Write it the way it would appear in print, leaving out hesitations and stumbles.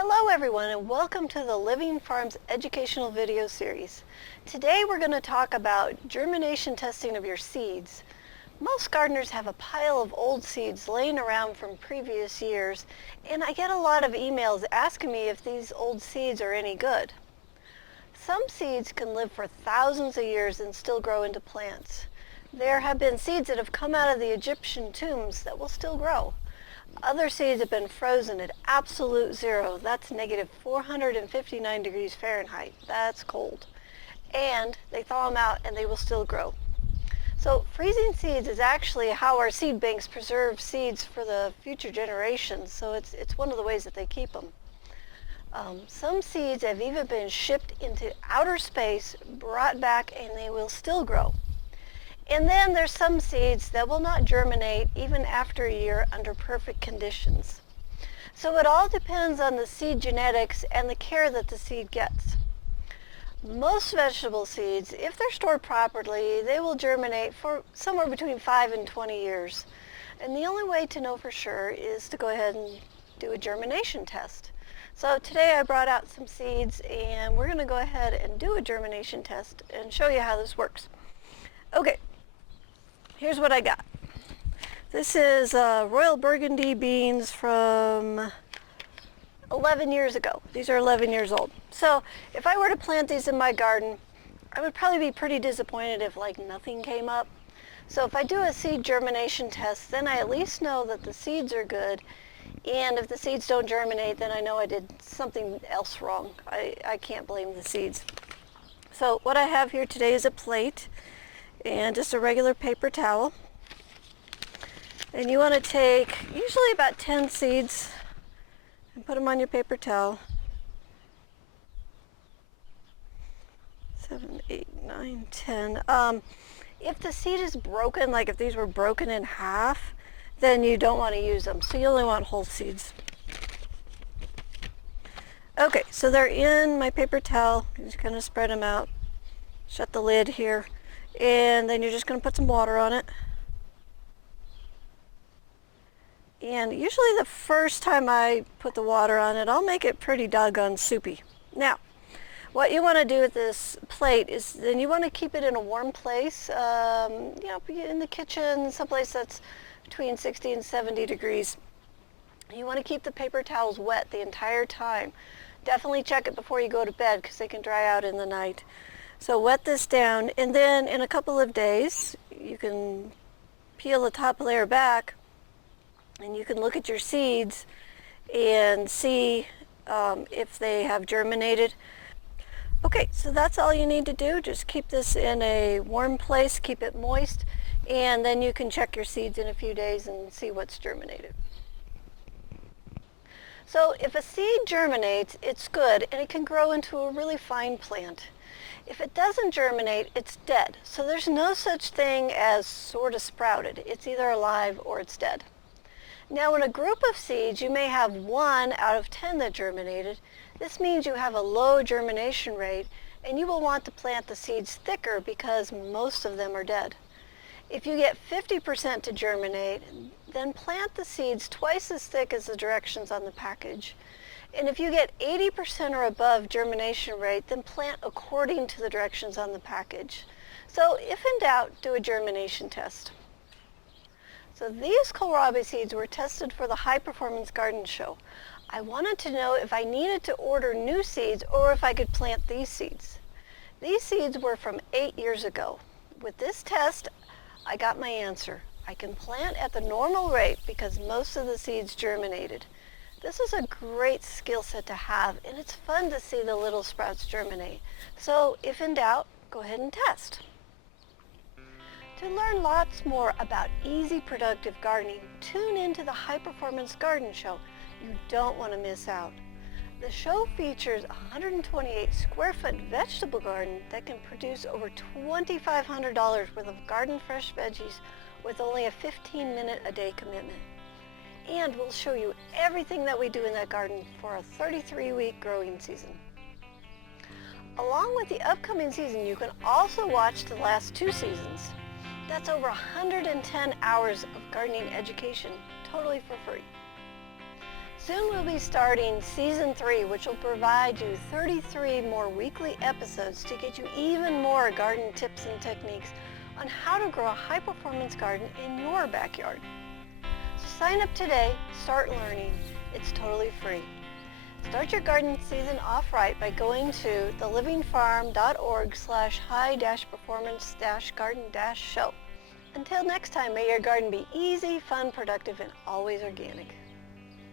Hello everyone and welcome to the Living Farms educational video series. Today we're going to talk about germination testing of your seeds. Most gardeners have a pile of old seeds laying around from previous years, and I get a lot of emails asking me if these old seeds are any good. Some seeds can live for thousands of years and still grow into plants. There have been seeds that have come out of the Egyptian tombs that will still grow. Other seeds have been frozen at absolute zero. That's negative 459 degrees Fahrenheit. That's cold. And they thaw them out and they will still grow. So freezing seeds is actually how our seed banks preserve seeds for the future generations. So it's one of the ways that they keep them. Some seeds have even been shipped into outer space, brought back, and they will still grow. And then there's some seeds that will not germinate even after a year under perfect conditions. So it all depends on the seed genetics and the care that the seed gets. Most vegetable seeds, if they're stored properly, they will germinate for somewhere between 5 and 20 years. And the only way to know for sure is to go ahead and do a germination test. So today I brought out some seeds and we're going to go ahead and do a germination test and show you how this works. Okay. Here's what I got. This is Royal Burgundy beans from 11 years ago. These are 11 years old. So if I were to plant these in my garden, I would probably be pretty disappointed if nothing came up. So if I do a seed germination test, then I at least know that the seeds are good. And if the seeds don't germinate, then I know I did something else wrong. I can't blame the seeds. So what I have here today is a plate and just a regular paper towel. And you want to take usually about 10 seeds and put them on your paper towel. 7, 8, 9, 10. If the seed is broken, like if these were broken in half, then you don't want to use them. So you only want whole seeds. Okay, so they're in my paper towel. You just kind of spread them out. Shut the lid here. And then you're just going to put some water on it. And usually the first time I put the water on it, I'll make it pretty doggone soupy. Now, what you want to do with this plate is then you want to keep it in a warm place, in the kitchen, someplace that's between 60 and 70 degrees. You want to keep the paper towels wet the entire time. Definitely check it before you go to bed because they can dry out in the night. So wet this down, and then in a couple of days you can peel the top layer back and you can look at your seeds and see if they have germinated. Okay, so that's all you need to do. Just keep this in a warm place, keep it moist, and then you can check your seeds in a few days and see what's germinated. So if a seed germinates, it's good and it can grow into a really fine plant. If it doesn't germinate, it's dead. So there's no such thing as sort of sprouted. It's either alive or it's dead. Now in a group of seeds, you may have 1 out of 10 that germinated. This means you have a low germination rate and you will want to plant the seeds thicker because most of them are dead. If you get 50% to germinate, then plant the seeds twice as thick as the directions on the package. And if you get 80% or above germination rate, then plant according to the directions on the package. So if in doubt, do a germination test. So these kohlrabi seeds were tested for the High Performance Garden Show. I wanted to know if I needed to order new seeds or if I could plant these seeds. These seeds were from 8 years ago. With this test, I got my answer. I can plant at the normal rate because most of the seeds germinated. This is a great skill set to have, and it's fun to see the little sprouts germinate. So if in doubt, go ahead and test. To learn lots more about easy, productive gardening, tune into the High Performance Garden Show. You don't want to miss out. The show features a 128 square foot vegetable garden that can produce over $2,500 worth of garden fresh veggies with only a 15-minute a day commitment. And we'll show you everything that we do in that garden for a 33-week growing season. Along with the upcoming season, you can also watch the last 2 seasons. That's over 110 hours of gardening education, totally for free. Soon we'll be starting Season 3, which will provide you 33 more weekly episodes to get you even more garden tips and techniques on how to grow a high-performance garden in your backyard. So sign up today, start learning. It's totally free. Start your garden season off right by going to thelivingfarm.org/high-performance-garden-show. Until next time, may your garden be easy, fun, productive, and always organic.